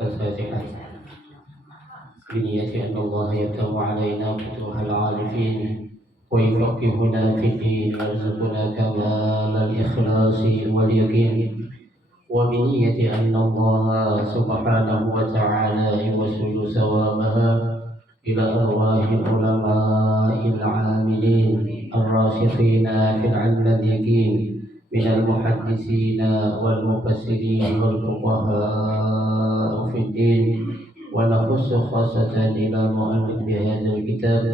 الفاتحة. بنية أن الله يفتح علينا فتوح العارفين ويفقهنا في الدين ويرزقنا كمال الإخلاص واليقين، وبنية أن الله سبحانه وتعالى يوصل ثوابها إلى أرواح العلماء العاملين الراسخين في العلم اليقين من المحدثين والمفسرين والفقهاء في الدين. ونخص خاصة إلى مؤلف بهذا الكتاب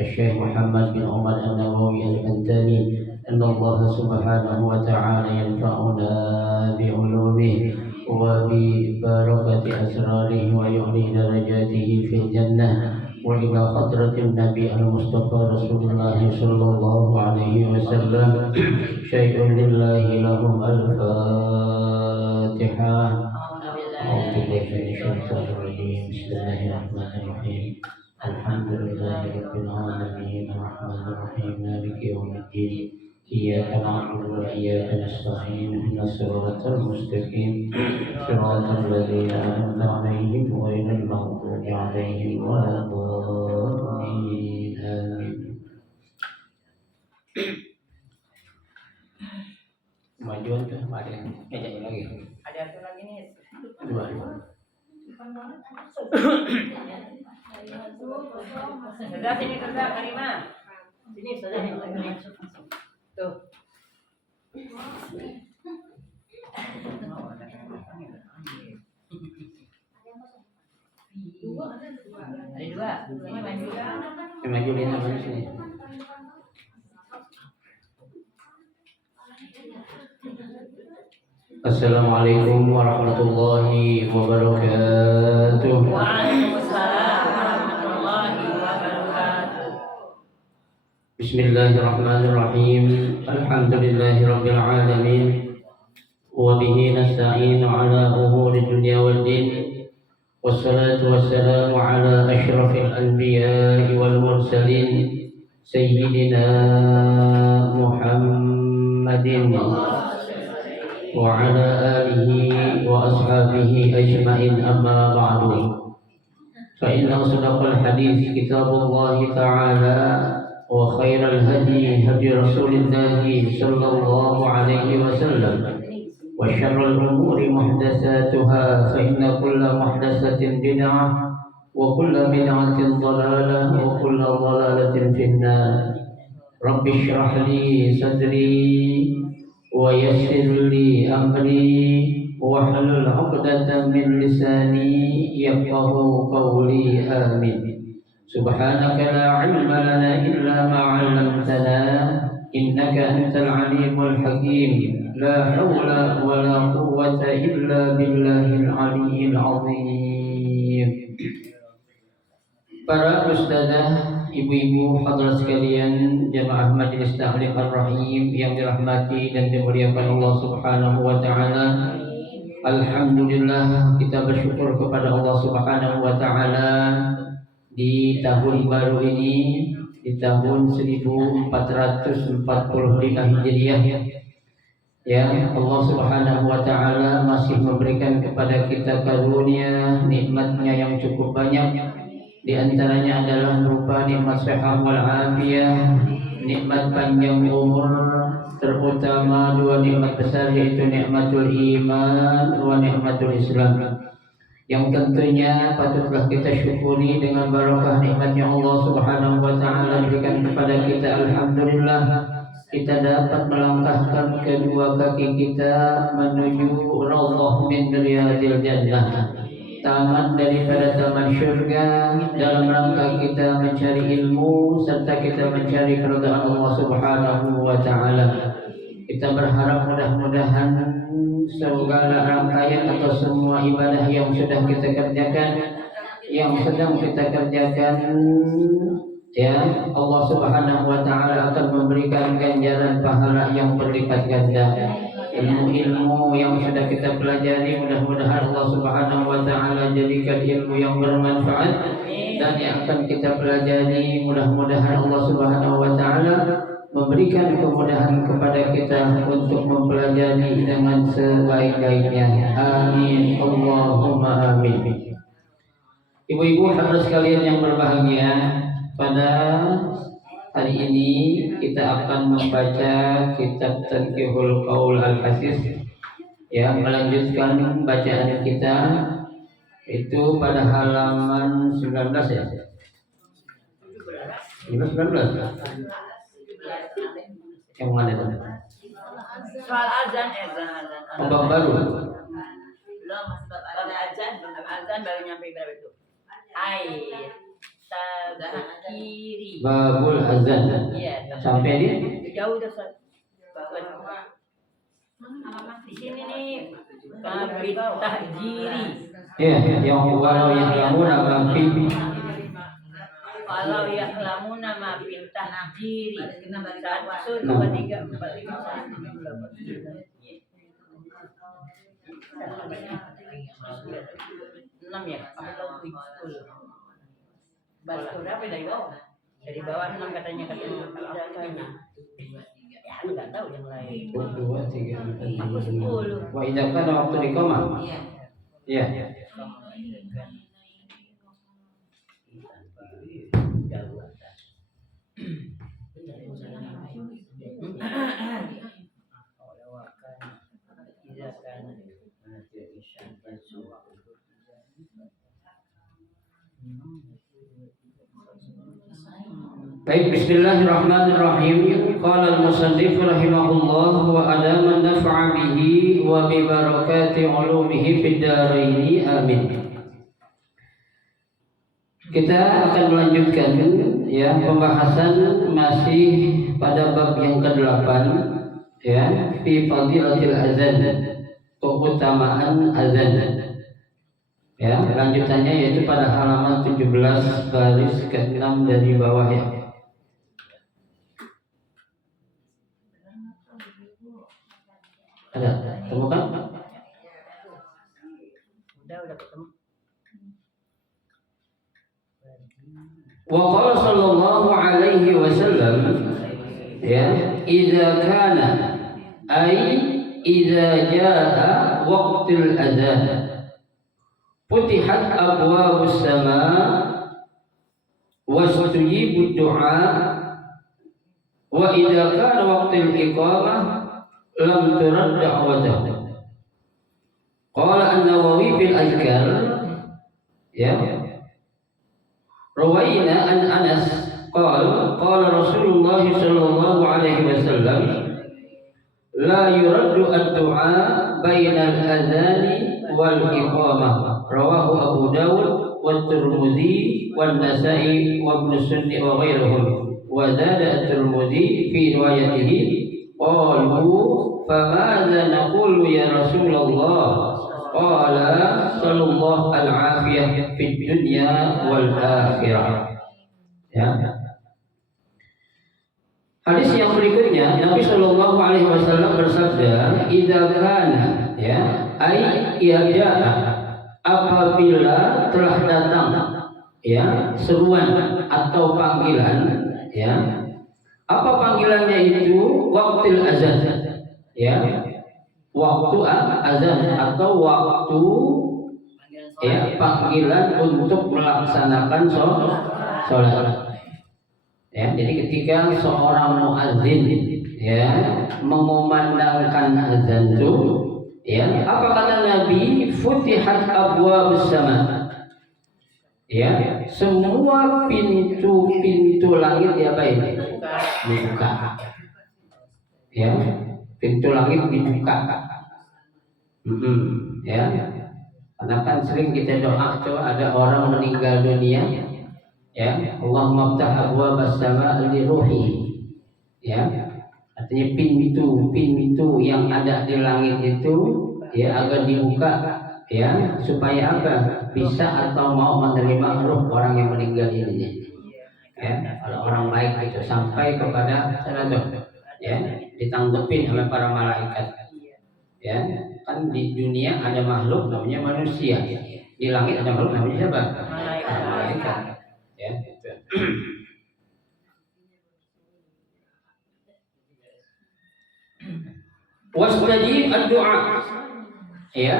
الشيخ محمد بن عمر النووي الحمداني أن الله سبحانه وتعالى ينفعنا بعلومه وببركة أسراره ويعلي درجاته في الجنة، وإلى حضرة النبي المصطفى رسول الله صلى الله عليه وسلم شيء لله لهم الفاتحة. أعوذ بالله من الشيطان الرجيم. بسم الله الرحمن الرحيم. الحمد لله رب العالمين الرحمن الرحيم مالك يوم الدين إياك نعبد وإياك نستعين اهدنا الصراط المستقيم صراط الذين أنعمت عليهم غير المغضوب عليهم ولا الضالين آمين. Kemajuan tuh ada yang ngejek lagi. Ada satu lagi nih. Dua. Sudah sini sudah Karima. Sini sudah yang lagi. Tuh. Ada dua. Ini maju. Maju di sana sini. Assalamualaikum warahmatullahi wabarakatuh. Waalaikumsalam warahmatullahi wabarakatuh. Bismillahirrahmanirrahim. Alhamdulillahirabbil alamin. Wa bihi nasta'inu ala umuri dunya wal din. Wassalatu wassalamu ala asyrafil anbiya'i wal mursalin sayyidina Muhammadin وعلى آله وأصحابه أجمعين. أما بعد فإن أصدق الحديث كتاب الله تعالى وخير الهدي هدي رسول الله صلى الله عليه وسلم وشر الأمور محدثاتها فإن كل محدثة بدعة وكل بدعة ضلالة وكل ضلالة في النار. رب اشرح لي صدري ويسر لي أمري واحلل عقدة من لساني يفقه قولي آمين. سبحانك لا علم لنا إلا ما علمتنا إنك أنت العليم الحكيم. لا حول ولا قوة إلا بالله العلي العظيم. Para ustazah, ibu-ibu, hadirat sekalian, jamaah majelis taklim ar-rahim yang dirahmati dan dimuliakan Allah Subhanahu wa taala. Alhamdulillah, kita bersyukur kepada Allah Subhanahu wa taala di tahun baru ini, di tahun 1445 Hijriah. Ya, Allah Subhanahu wa taala masih memberikan kepada kita karunia nikmatnya yang cukup banyak. Di antaranya adalah berupa nikmat sehat wal afiyah, nikmat panjang umur, terutama dua nikmat besar yaitu nikmatul iman wa nikmatul Islam, yang tentunya patutlah kita syukuri dengan barakah nikmatnya Allah Subhanahu wa taala berikan kepada kita. Alhamdulillah, kita dapat melangkahkan kedua kaki kita menuju raudhah min riyadil jannah, taman daripada taman syurga, dalam rangka kita mencari ilmu serta kita mencari keridhaan Allah Subhanahu wa taala. Kita berharap mudah-mudahan segala rangkaian atau semua ibadah yang sudah kita kerjakan, yang sedang kita kerjakan, ya, Allah Subhanahu wa taala akan memberikan ganjaran pahala yang berlipat ganda. ilmu-ilmu yang sudah kita pelajari mudah-mudahan Allah Subhanahu wa taala jadikan ilmu yang bermanfaat, dan yang akan kita pelajari mudah-mudahan Allah Subhanahu wa taala memberikan kemudahan kepada kita untuk mempelajari dengan sebaik-baiknya. Amin Allahumma amin. Ibu-ibu hadirin sekalian yang berbahagia, pada hari ini kita akan membaca kitab Tanqihul Qaul Al-Hasis, ya, melanjutkan bacaan kita itu pada halaman 19 ya. 19. Yang mana itu? Soal azan. Bab baru. Belum, bab azan baru nyampe berapa itu? Tabkiri. Babul azan. Iya. Sampai di Jauh dah Ustaz. Di sini nih babit tahjiri. ya, yang walau yang kamu nama Kalau yaklamuna ma bil tahjiri. 1 2 3 4 5 6 ya. Aku tahu 10. Balas berapa dari bawah? Dari bawah 6 katanya katanya. Ya, aku enggak tahu yang lain. 2, 3, 4, Aku 10. Wa idza kana waktu di koma. Iya. Baik, bismillahirrahmanirrahim. Qala al-musannif rahimahullah wa adama an-naf'a bihi wa bi barakati 'ulumihi fid dharain. Amin. Kita akan melanjutkan ya pembahasan masih pada bab yang ke-8 ya, fi fadilatil azan, keutamaan azan. Ya, lanjutannya yaitu pada halaman 17 baris ke-6 dari bawah ya. Ada, temukan? Udah ketemu. Wa qala sallallahu alaihi wasallam ya, idza kana ay idza jaa waqtul adzan futihat abwabus samaa wastujibud du'a wa idza kana waqtul iqamah lam turad da'watuh. Qala an-Nawawi fil azkar ya, rawaina an Anas qala Rasulullah sallallahu alaihi wasallam la yuraddu ad-du'a bainal adzani wal iqamah. Rawahu Abu Dawud wa Tirmidzi wa Nasa'i wa Ibnu Sunni wa ghairuhum. Wa zada at-Tirmidzi fi riwayatihi qalu famadza naqulu ya Rasulullah? Qala sallallahu al-afiyah fid dunya wal akhirah. Ya. Hadis yang berikutnya, Nabi Shallallahu Alaihi Wasallam bersabda, "Idza kana ya, ai ija'a, apabila telah datang ya seruan atau panggilan ya, apa panggilannya itu? Waktu azan ya, waktu azan atau waktu ya panggilan untuk melaksanakan sholat. Ya, jadi ketika seorang muadzin ya mengumandangkan azan itu ya, apa kata Nabi? Futihat abwabus sama. Ya, semua pintu-pintu langit diapain? Dibuka. Ya, pintu langit dibuka. Ya, karena kan sering kita doa coba ada orang meninggal dunia. Ya, Allahumma ftah abwabas sama' li ruhi. Ya, artinya pintu yang ada di langit itu ya agar dibuka ya, supaya apa? Bisa atau mau menerima ruh orang yang meninggal ini. Ya, kalau orang baik itu sampai kepada sana tuh ya, ditanggepin oleh para malaikat. Ya, kan di dunia ada makhluk namanya manusia, di langit ada makhluk namanya siapa? Malaikat. Ya, gitu. Wastajib ad-du'a. Ya,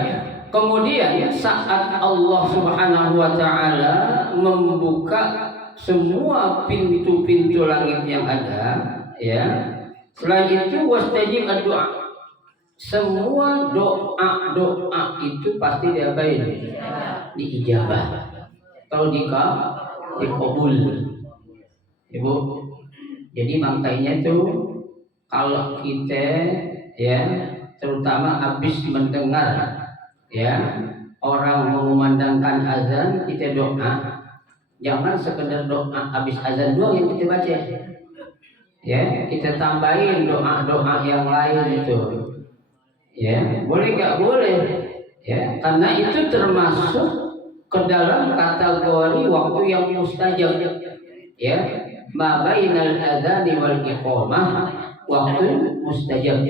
kemudian saat Allah Subhanahu wa taala membuka semua pintu-pintu langit yang ada, ya. Selain itu wastajib ad-du'a. Semua doa itu pasti diapain? Diijabah. Atau dikabul. Ibu. Jadi makanya itu kalau kita ya terutama habis mendengar ya orang mengumandangkan azan, kita doa, jangan sekedar doa habis azan doang yang kita baca ya, kita tambahin doa-doa yang lain itu ya, boleh nggak boleh ya, karena itu termasuk ke dalam kategori waktu yang mustajab ya, ma bainal adzani wal iqamah waktu mustajab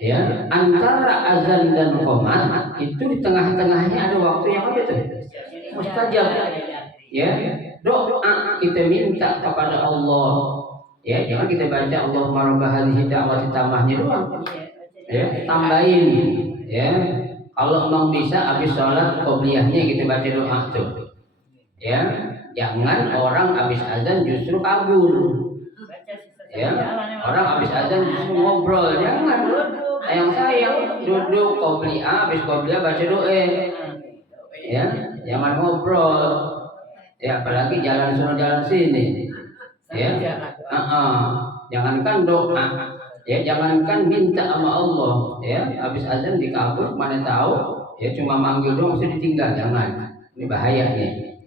ya, antara azan dan qomat itu di tengah-tengahnya ada waktu yang apa itu? Mustajab ya. Doa kita minta kepada Allah ya, jangan kita baca Allahumma rabb hadhihi da'wati tammahnya doang ya, tambahin ya. Kalau memang bisa habis sholat qobliyahnya kita baca doa tuh ya, jangan orang habis azan justru kabur ya, orang habis azan justru ngobrol, jangan. Sayang duduk qobliyah, habis qobliyah baca doa ya, jangan ngobrol ya, apalagi jalan sana jalan sini ya. Jangankan doa ya, jangankan minta sama Allah ya, habis azan dikabur, mana tahu ya cuma manggil doang sudah ditinggal, jangan, ini bahaya nih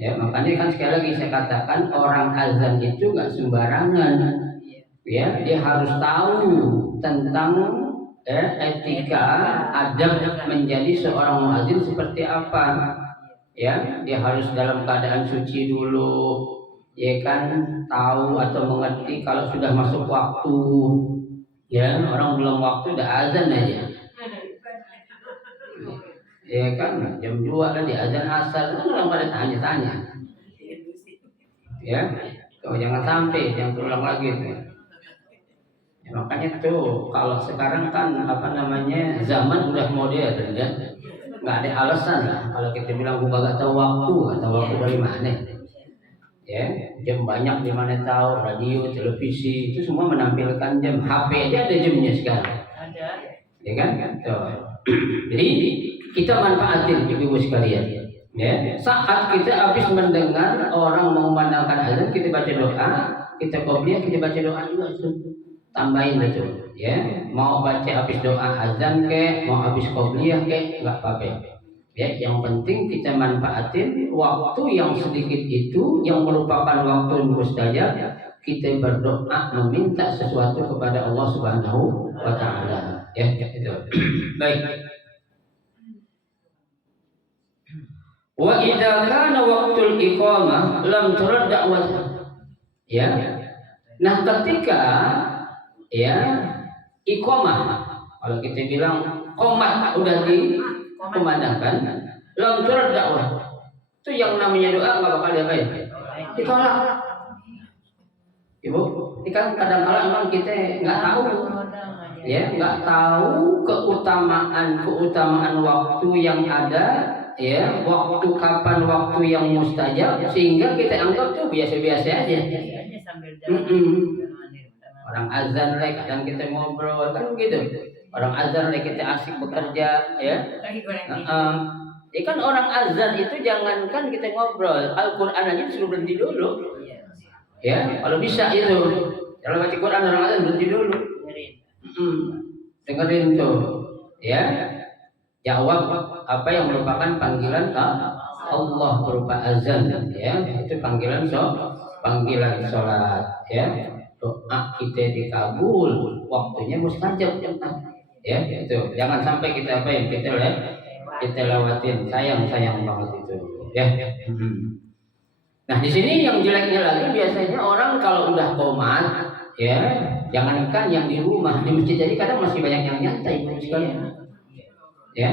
ya. Makanya kan sekali lagi saya katakan orang azan itu nggak sembarangan ya, dia harus tahu tentang etika adab menjadi seorang muadzin seperti apa ya. Dia harus dalam keadaan suci dulu ya kan, tahu atau mengerti kalau sudah masuk waktu ya. Orang belum waktu udah azan aja ya kan, jam 2 kan di azan asar, kan orang pada tanya-tanya ya. Tuh, jangan sampai yang terulang lagi tuh ya. Makanya tuh kalau sekarang kan apa namanya, zaman udah modern ya, nggak ada alasan lah kalau kita bilang gua gak tahu waktu dari mana ya. Jam banyak di mana tahu, radio, televisi itu semua menampilkan jam, HP aja ada jamnya sekarang ya kan tuh. Jadi kita manfaatin ibu sekalian ya, saat kita habis mendengar orang mengumandangkan azan kita baca doa, kita qobliyah kita baca doa juga tambahin itu ya, mau baca habis doa azan ke, mau habis qobliyah ke, nggak apa-apa ya. Yang penting kita manfaatin waktu yang sedikit itu yang merupakan waktu mustajab, kita berdoa meminta sesuatu kepada Allah Subhanahu wa taala ya, itu. Baik. Wa idza kana waqtul iqamah lam turad da'wah ya. Nah, ketika ya iqamah, kalau kita bilang qomat udah dikumandangkan, lam turad dakwah, itu yang namanya doa nggak bakal diapain, ditolak. Ibu, ini kan kadang-kadang memang kita nggak tahu ya, nggak tahu keutamaan waktu yang ada ya, waktu kapan waktu yang mustajab, sehingga kita anggap tuh biasa-biasa aja. Orang azan lah kadang kita ngobrol kan begitu, orang azan lah kita asik bekerja ya. Ya kan orang azan itu jangankan kita ngobrol, Al-Quran aja suruh berhenti dulu ya, kalau bisa itu kalau baca Quran orang azan berhenti dulu, dengerin tuh ya, jawab apa yang merupakan panggilan Allah berupa azan ya, itu panggilan sholat ya. Doa kita dikabul, waktunya mustajab ya, itu jangan sampai kita apa yang kita lewatin, sayang banget itu ya. Nah, di sini yang jeleknya lagi biasanya orang kalau udah qomat Ya, jangankan yang di rumah, di masjid jadi kadang masih banyak yang nyantai ibu sekalian. Ya,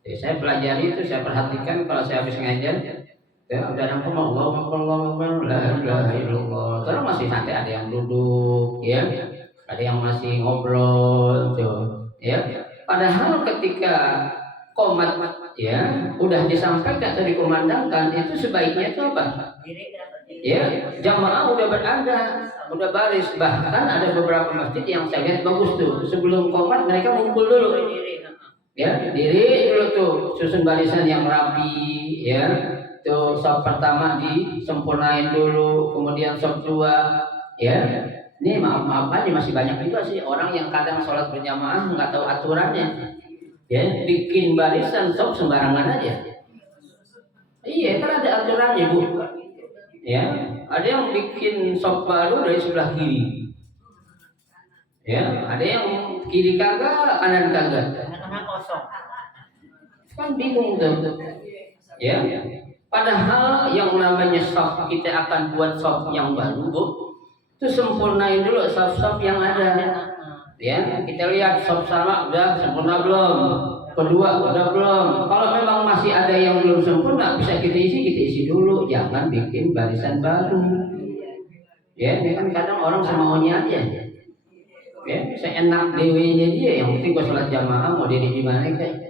ya, saya pelajari itu, saya perhatikan kalau saya habis ngajar, ya udah nampak Allahu Akbar, la ilaha illallah. Terus masih santai, ada yang duduk, ya, ada yang masih ngobrol, tuh, ya. Padahal ketika komat, ya, udah disampaikan atau dikumandangkan, itu sebaiknya itu apa? Ya, jamaah udah berada, udah baris. Bahkan ada beberapa masjid yang saya lihat bagus tuh, sebelum komat mereka ngumpul dulu. Ya, diri dulu tuh, susun barisan yang rapi, ya. Tuh sop pertama disempurnain dulu, kemudian sop dua, ya. Ini maaf aja masih banyak juga sih orang yang kadang sholat berjamaah nggak tahu aturannya, ya, bikin barisan sop sembarangan aja. Iya, kan ada aturannya bu, ya. Ada yang bikin sop baru dari sebelah kiri, ya. Ada yang kiri kagak, kanan kagak. Kan bingung tuh, ya. Padahal yang namanya sop, kita akan buat sop yang baru bu, itu sempurnain dulu sop-sop yang ada, ya. Kita lihat sop sama udah sempurna belum, kedua udah belum. Kalau memang masih ada yang belum sempurna, bisa kita isi dulu, jangan bikin barisan baru, ya. Ini kan kadang orang semaunya aja, ya. Seenak dewinya dia, yang penting gua sholat jamaah mau diri di mana kayak.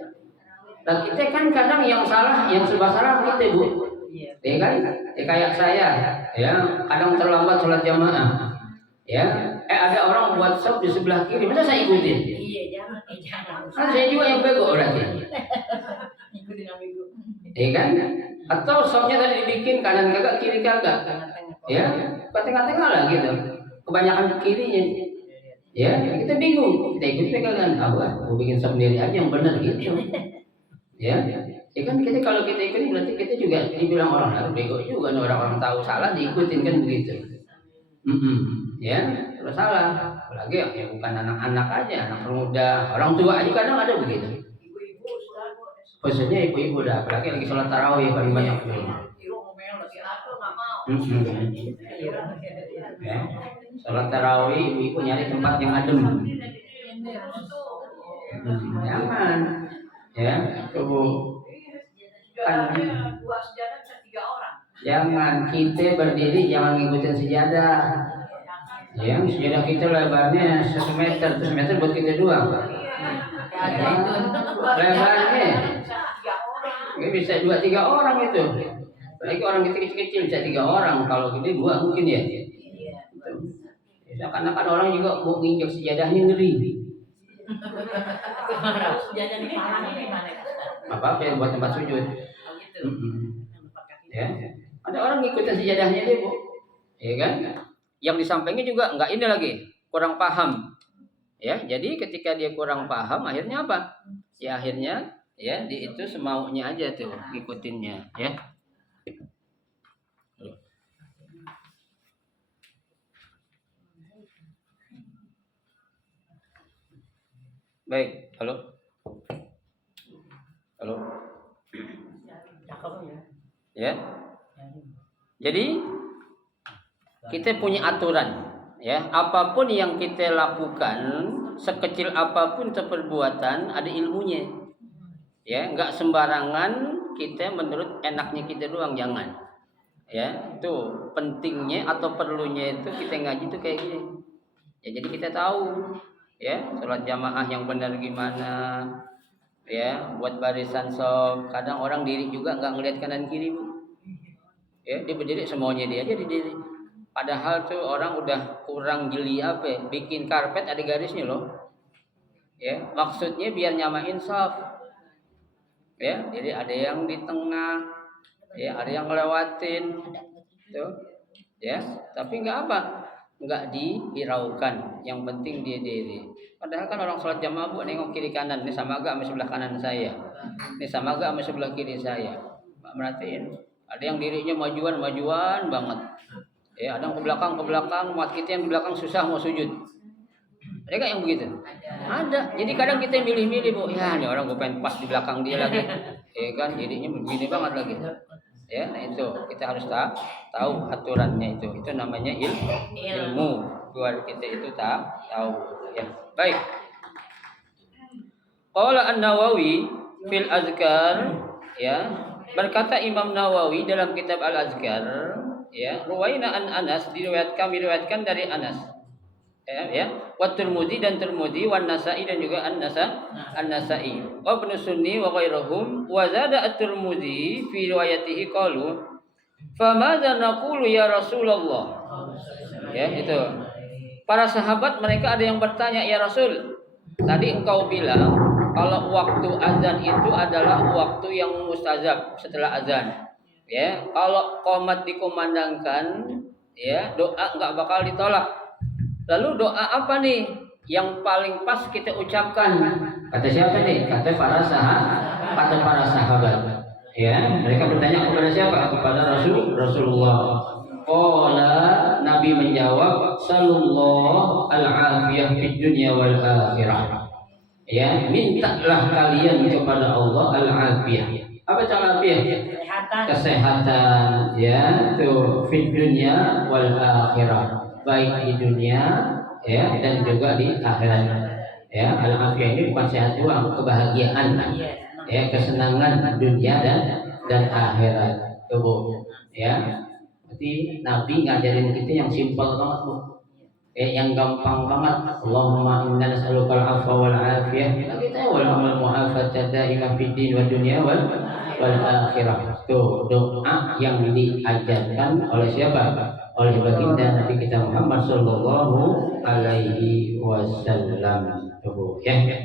Nah kita kan kadang yang salah, yang serba salah kita bu, ya kan? Ya, kayak saya, ya kadang terlambat sholat jamaah, ya. Ada orang buat sop di sebelah kiri, masa saya ikutin? Iya jangan. Kan saya juga yang bego berarti. Ikutin yang bego. Ya kan? Atau sopnya tadi dibikin kanan kagak, kiri kagak, ya, ke tengah-tengah lah gitu. Kebanyakan ke kirinya, ya. Kita bingung, kita ikutin kagak? Aku bikin sop sendiri aja yang benar gitu. Ya kan kita kalau kita ikutin berarti kita juga dibilang orang harus bego juga, orang-orang tahu salah diikutin kan begitu. Ya, terus salah. Apalagi ya bukan anak-anak aja, anak muda, orang tua aja kadang ada begitu. Khususnya ibu-ibu dah, apalagi lagi sholat tarawih paling banyak tuh. Ya, sholat tarawih ibu-ibu nyari tempat yang adem. Nyaman. Ya, tuh kan jangan kita berdiri, jangan ngikutin sejadah. Ya, sejadah kita lebarnya 1 meter, 1 meter buat kita doang. Lebarnya ini bisa 2-3 orang itu. Apalagi orang kita kecil-kecil bisa 3 orang, kalau gede 2 mungkin ya. Karena kan orang juga mau nginjak sejadahnya ngeri. Jajan di Malang ini mana? Apa yang buat tempat sujud? Ya, ada orang ngikutin sejadahnya dia bu, ya kan? Yang di sampingnya juga nggak ini lagi, kurang paham, ya. Jadi ketika dia kurang paham, akhirnya apa? Ya akhirnya, ya di itu semaunya aja tuh ngikutinnya, ya. Baik, halo. Ya. Jadi kita punya aturan, ya. Apapun yang kita lakukan, sekecil apapun perbuatan, ada ilmunya. Ya, enggak sembarangan kita menurut enaknya kita doang, jangan. Ya, itu pentingnya atau perlunya itu kita ngaji itu kayak gini. Ya, jadi kita tahu, ya, sholat jamaah yang benar gimana. Ya, buat barisan sop. Kadang orang diri juga nggak ngelihat kanan kiri bu. Ya, dia berdiri semaunya dia aja diri. Padahal tuh orang udah kurang jeli apa? Ya? Bikin karpet ada garisnya loh. Ya, maksudnya biar nyamain sop. Ya, jadi ada yang di tengah, ya, ada yang ngelewatin, tuh, ya. Tapi nggak apa? Nggak dihiraukan. Yang penting dia diri. Padahal kan orang sholat jamaah bu nengok kiri kanan, ini sama gak sama sebelah kanan saya, ini sama gak sama sebelah kiri saya. Mbak merhatiin, ada yang dirinya majuan banget, ya, ada yang ke belakang, mat kita yang di belakang susah mau sujud. Ada gak yang begitu? Ada. Jadi kadang kita milih-milih bu, ya ini orang gue pengen pas di belakang dia lagi, ya kan, dirinya begini banget lagi. Ya, nah itu kita harus tahu aturannya itu namanya ilmu. biar kita itu tahu ya. Baik. Qala An-Nawawi fil Azkar, ya, berkata Imam Nawawi dalam kitab Al-Azkar, ya, ruwaina an Anas, diriwayatkan dari Anas, ya, wa Tirmidzi dan Tirmidzi, wa Nasa'i dan juga An-Nasa'i, wa Ibnu Sunni wa ghairuhum, wa zada At-Tirmidzi fi riwayatihi qalu famadza naqulu ya Rasulullah, ya, itu para sahabat mereka ada yang bertanya, ya Rasul, tadi engkau bilang kalau waktu azan itu adalah waktu yang mustajab setelah azan, ya, kalau qomat dikumandangkan, ya, doa nggak bakal ditolak. Lalu doa apa nih yang paling pas kita ucapkan? Kata siapa nih? Kata para sahabat. Ya, mereka bertanya kepada siapa? Kepada Rasulullah. Qala, Nabi menjawab, sallallahu al-afiyah fid dunya wal akhirah. Ya, mintalah kalian kepada Allah al-afiyah. Apa al-afiyah? Kesehatan, ya, tuh fid dunya wal akhirah. Baik di dunia, ya, dan juga di akhirat. Ya, al-afiyah ini bukan sehat doang, kebahagiaan, ya, kesenangan dunia dan akhirat. Tuh, ya. Berarti Nabi ngajarin kita yang simpel banget, Bu. Yang gampang banget. Allahumma inna nas'aluka al-'afwa wal 'afiyah. Kita wal amal mu'afata daimah fid din wa dunya wal akhirah. Tuh doa yang diajarkan oleh siapa? Oleh baginda Nabi kita Muhammad sallallahu alaihi wasallam. Tuh, ya.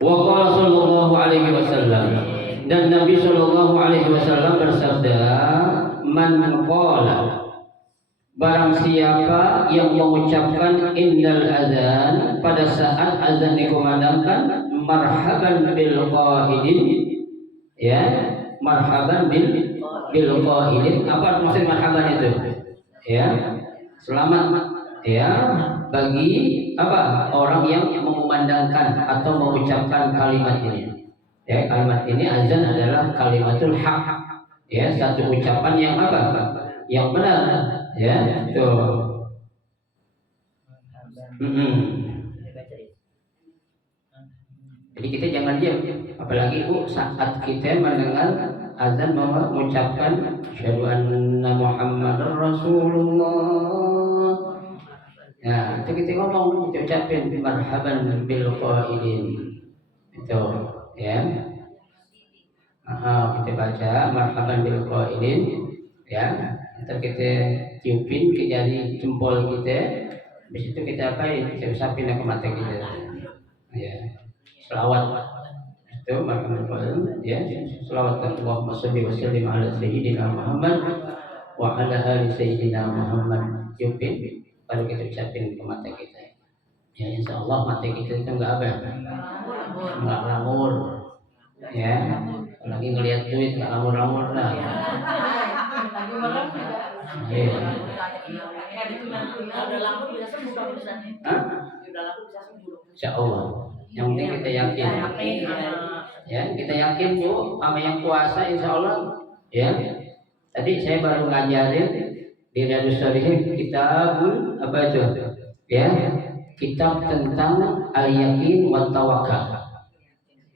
Wa qala sallallahu alaihi wasallam, dan Nabi sallallahu alaihi wasallam bersabda, man qala, barang siapa yang mengucapkan indal azan, pada saat azan dikumandangkan, marhaban bil qaidin, ya, marhaban bil qaidin. Apa maksud marhaban itu? Ya, selamat, ya, bagi apa? Orang yang mengumandangkan atau mengucapkan kalimat ini. Ya, kalimat ini azan adalah kalimatul haq. Ya, satu ucapan yang apa? Yang benar. Ya, itu. Jadi kita jangan diam. Apalagi Bu, saat kita mendengar azan mengucapkan asyhadu anna Muhammadar Rasulullah. Nah, itu kita ngomong, kita ucapin marhaban bil qaidin. Itu, ya. Kita baca marhaban bil qaidin, ya. Ntar kita tiupin ke jari jempol kita. Habis itu kita apain? Kita usapin ke mata kita. Ya. Selawat. Itu marhaban bil qaidin, ya. Selawat Allahumma shalli wa sallim ala sayyidina Muhammad wa ala ali sayyidina Muhammad. Tiupin, baru kita ucapin ke mata kita. Ya, insya Allah mata kita itu enggak apa? Enggak lamur. Ya, lagi ngelihat duit enggak lamur-lamur lah. Iya. Insya Allah. Yang penting kita yakin. Ya, kita yakin Bu, sama yang puasa insya Allah. Ya. Tadi saya baru ngajarin di Riyadhus Shalihin kitabul apa itu? Ya, kitab tentang al-yakin wa tawakkal.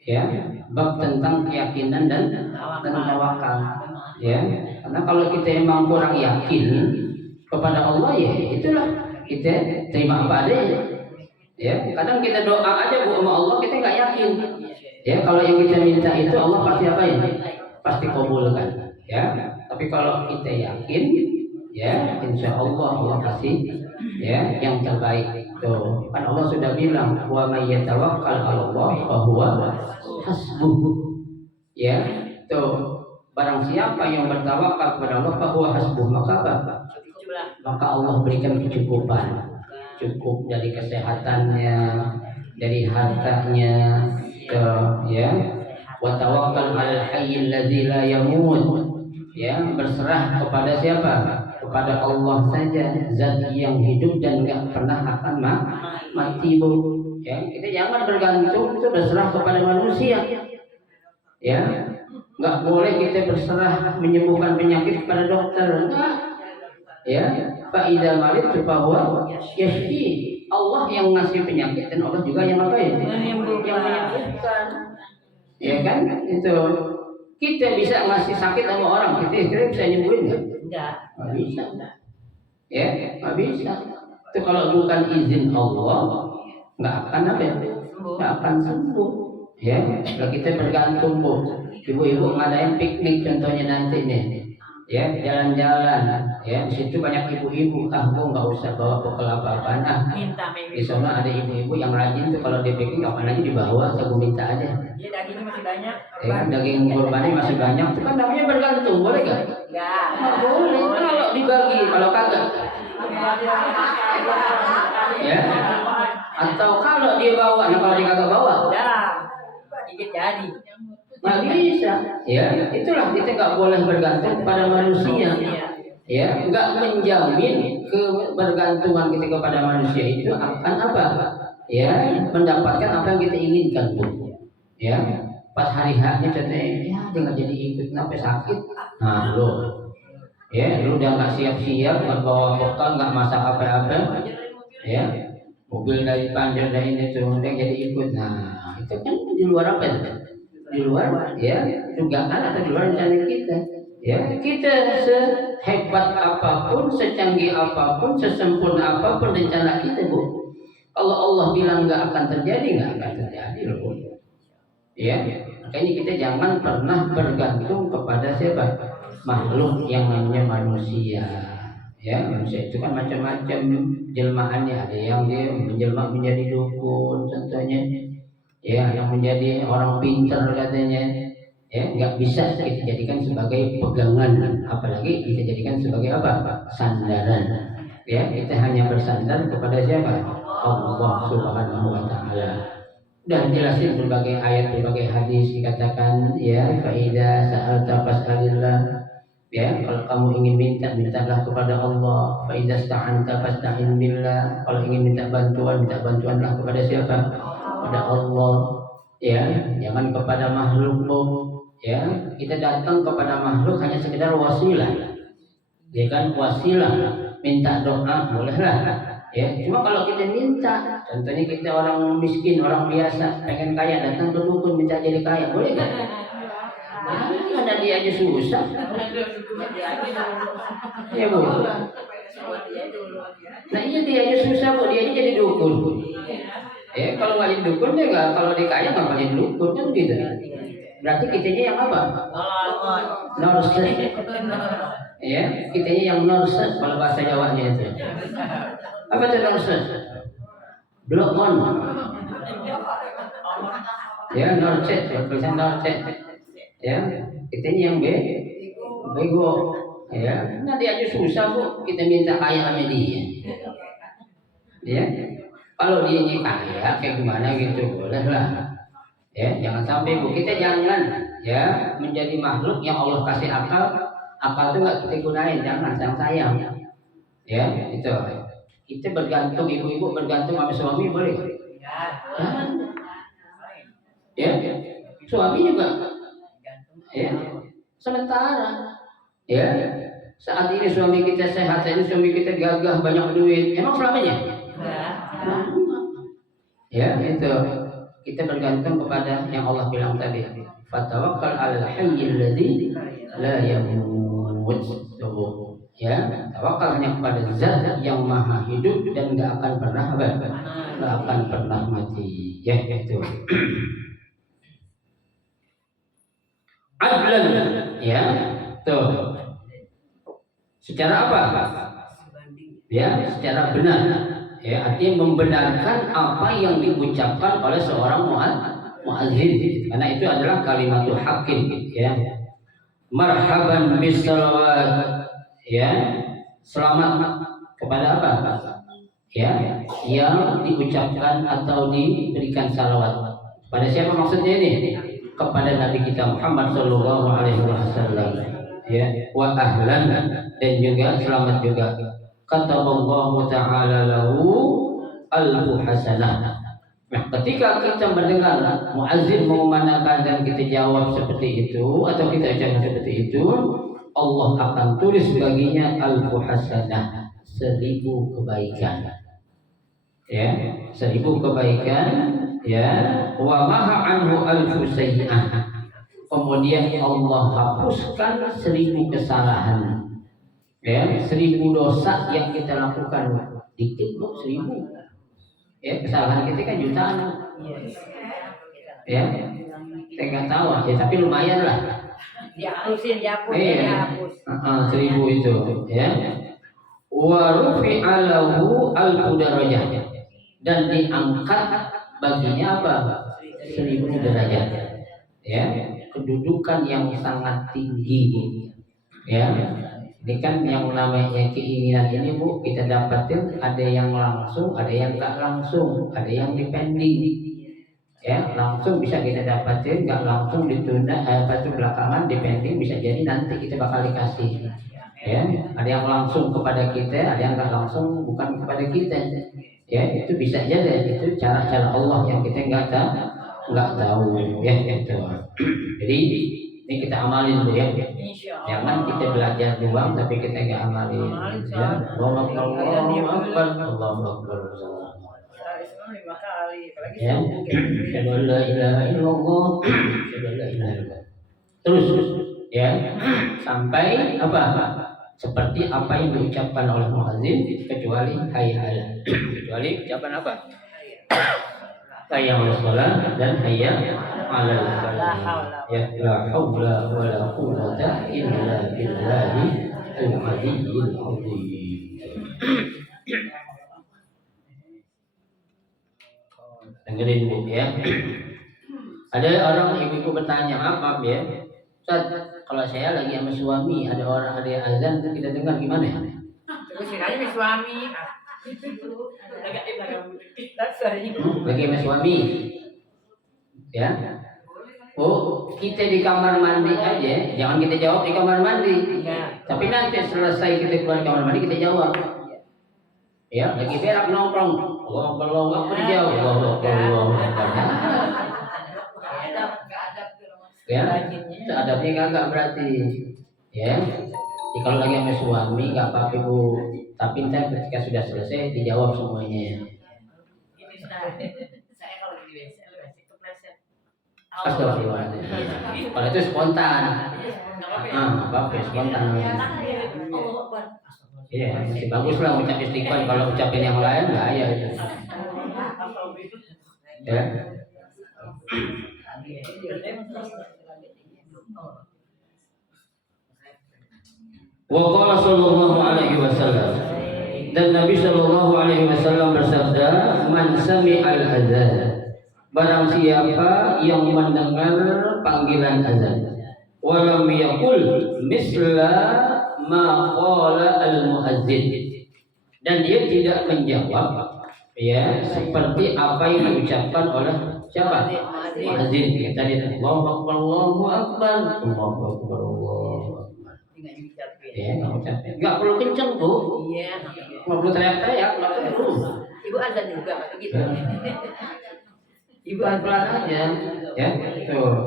Ya, bab tentang keyakinan dan tawakal. Ya, karena kalau kita emang kurang yakin kepada Allah, ya itulah kita terima apa adanya. Ya, kadang kita doa aja Bu sama Allah kita nggak yakin. Ya, kalau yang kita minta itu Allah pasti apa ya? Pasti kabulkan. Ya, tapi kalau kita yakin, ya, insya Allah Allah kasih, ya, yang terbaik. Tuh, kan Allah sudah bilang, wa may yatawakkal 'ala Allah fa huwa hasbuh. Ya, tuh, barang siapa yang bertawakal kepada Allah fa huwa hasbuh, maka apa? Maka Allah berikan kecukupan. Cukup dari kesehatannya, dari hartanya, ya. Wa tawakkal 'alal hayyil ladzi la yamut. Ya, berserah kepada siapa? Kepada Allah saja, zat yang hidup dan enggak pernah akan mati, Bu. Ya, kita jangan bergantung itu berserah kepada manusia. Ya. Nggak boleh kita berserah menyembuhkan penyakit kepada dokter. Enggak. Ya, fa idza maridtu fa huwa yashfi. Allah yang ngasih penyakit dan Allah juga yang apa ya? Yang menyembuhkan. Ya kan? Itu kita bisa ngasih sakit sama orang, kita bisa nyembuhin nggak? Nggak bisa. Ya, nggak bisa. Itu kalau bukan izin Allah, nggak akan apa ya? Nggak akan sembuh. Ya, kalau kita bergantung bu, ibu-ibu ngadain piknik contohnya nanti nih. Ya, jalan-jalan, ya di situ banyak ibu-ibu. Ah, gua nggak usah bawa bekal apa-apaan. Ah, di sana ada ibu-ibu yang rajin tuh kalau di picking kapan aja dibawa, atau gua minta aja. Ya, dagingnya masih banyak. Ya, daging kurbannya masih banyak. Itu kan namanya bergantung, boleh nggak? Ya, Nggak boleh. Kalau dibagi, kalau kagak. Ya. Atau kalau dia bawa, nah kalau dia kagak bawa. Ya, dikit jadi. Nggak bisa. Ya, itulah kita nggak boleh bergantung pada manusia. Ya, nggak menjamin kebergantungan kita kepada manusia itu akan apa? Ya, mendapatkan apa yang kita inginkan tuh. Ya, pas hari haknya contohnya, ya dia nggak jadi ikut, kenapa sakit? Nah lo, ya lu udah nggak siap-siap, nggak bawa bekal, nggak masak apa-apa, ya mobil dari Panjang dari ini tuh dia jadi ikut. Nah itu kan di luar apa itu? Di luar ya dugaan atau di luar rencana kita. Ya kita sehebat apapun, secanggih apapun, sesempurna apapun rencana kita bu, kalau Allah bilang nggak akan terjadi, nggak akan terjadi loh bu. Ya makanya kita jangan pernah bergantung kepada siapa? Makhluk yang namanya manusia. Ya manusia itu kan macam-macam jelmaannya, ada yang dia menjelma menjadi dukun contohnya, ya yang menjadi orang pintar katanya, ya nggak bisa kita jadikan sebagai pegangan, apalagi kita jadikan sebagai apa? Sandaran. Ya kita hanya bersandar kepada siapa? Allah Subhanahu wa taala. Dan jelasin berbagai ayat, berbagai hadis dikatakan ya faida sa'alta fas'alillah. Ya kalau kamu ingin minta, mintalah kepada Allah. Faida sta'anta fasta'in billah. Kalau ingin minta bantuanlah kepada siapa? Kepada Allah. Ya jangan kepada makhluk. Ya kita datang kepada makhluk hanya sekedar wasilah. Ya kan wasilah, minta doa bolehlah. Ya, cuma kalau kita minta, contohnya kita orang miskin, orang biasa, pengen kaya, datang ke dukun minta jadi kaya, boleh nggak? Ada dia aja susah. Ya bu. Nah iya dia aja susah bu, dia aja jadi dukun. Ya kalau nggak jadi dukun dia nggak, kalau dia kaya nggak jadi dukun kan gitu. Berarti kitanya yang apa? Norse. Ya, kitanya yang norse kalau bahasa Jawanya itu. Apa itu norse? Block on. Ya, norse, tulisan norse. Ya, kitanya yang bego. Ya, nanti aja susah bu, kita minta kaya sama dia. Ya, kalau dia ini kaya kayak gimana gitu, boleh lah. Ya, jangan sampai bu, kita jangan ya menjadi makhluk yang Allah kasih akal itu nggak kita gunain, jangan sayang. Ya, itu. Kita bergantung, ibu-ibu bergantung sama suami boleh? Ya, suami juga. Ya, sementara. Ya, saat ini suami kita sehat, saat ini suami kita gagah, banyak duit. Emang selamanya? Ya, itu. Kita bergantung kepada yang Allah bilang tadi. Fatawakkal 'alal hayyil ladzi la yamut. Ya, tawakal hanya kepada Zat yang Maha Hidup dan nggak akan pernah nggak akan pernah mati. Ya itu. Adlan, ya, tuh. Secara apa? Ya, secara benar. Ya, artinya membenarkan apa yang diucapkan oleh seorang muadzin. Karena itu adalah kalimatul haqqin. Ya, marhaban bisalawat. Ya, selamat kepada apa? Ya, yang diucapkan atau diberikan salawat. Pada siapa maksudnya ini? Kepada Nabi kita Muhammad Sallallahu Alaihi Wasallam. Ya, wa ahlan, dan juga selamat juga. Kata Allah Taala lahu alfu hasanah. Nah, ketika kita mendengar muazzin mengumandangkan dan kita jawab seperti itu atau kita ucapkan seperti itu, Allah akan tulis baginya alfu hasanah, 1000 kebaikan. Ya, 1000 kebaikan, ya, wa maha anhu alfu sayyi'ah. Kemudian Allah hapuskan 1000 kesalahan. Ya, 1000 dosa yang kita lakukan. Dikit kok 1000. Ya, kesalahan kita kan jutaan. Ya, saya nggak tahu ya, tapi lumayan lah. Dihapusin, dihapus, Iya. dihapus. 1000 itu, ya. Wa rufi'a lahu alfu darajah, dan diangkat baginya apa? 1000 derajat. Ya, kedudukan yang sangat tinggi, ya. Ini kan yang namanya keinginan ini, Bu, kita dapatin ada yang langsung, ada yang nggak langsung, ada yang depending. Ya, langsung bisa kita dapatin, nggak langsung ditunda, belakangan depending, bisa jadi nanti kita bakal dikasih. Ya, ada yang langsung kepada kita, ada yang nggak langsung bukan kepada kita. Ya, itu bisa jadi itu cara-cara Allah yang kita nggak tahu. Ya, itu. Jadi ini kita amalin dulu ya. Jangan kita belajar doang tapi kita nggak amalin. Ya, Allahu Akbar, Allahu Akbar. Ya, la ilaha illallah, la ilaha illallah. Terus, ya, sampai apa? Seperti apa yang diucapkan oleh muazzin, kecuali hayya, kecuali ucapan apa? Hayya 'alas shalah dan hayya 'alal falah. Ya, la haula wa la quwwata illa billahi al-'aliyyil 'azim. Dengerin, Bu, ya. Ada orang ibu-ibu bertanya, apa ya? Ustaz, kalau saya lagi sama suami, ada azan kita dengar gimana ya? Terus aja suami. Lagi sama suami. Ya. Oh, kita di kamar mandi aja, jangan kita jawab di kamar mandi. Tapi nanti selesai kita keluar kamar mandi kita jawab. Ya, lagi berak nongkrong. Allah dijawab. Ya, itu adabnya kagak berarti. Ya, jadi kalau lagi sama suami nggak apa-apa, Bu. Tapi ntar ketika sudah selesai dijawab semuanya. Astagfirullahaladzim. Kalau itu spontan. Apa spontan. Iya, masih bagus lah ucap istighfar. Kalau ucapin yang lain bahaya itu. Ya. Wa qala sallallahu alaihi wasallam, dan Nabi sallallahu alaihi wasallam bersabda, man sami'al azan, barang siapa yang mendengar panggilan azan, walam yaqul misla ma qala al muazzin, dan dia tidak menjawab ya seperti apa yang diucapkan oleh siapa? Muazzin. Tadi Allahu akbar, Allahu akbar, Allahu akbar, Allahu akbar. Ya, nggak perlu kenceng, Bu. Iya. Nggak perlu teriak-teriak, nggak perlu. Ibu azan juga begitu. Ibu pelan aja, ya. Tuh.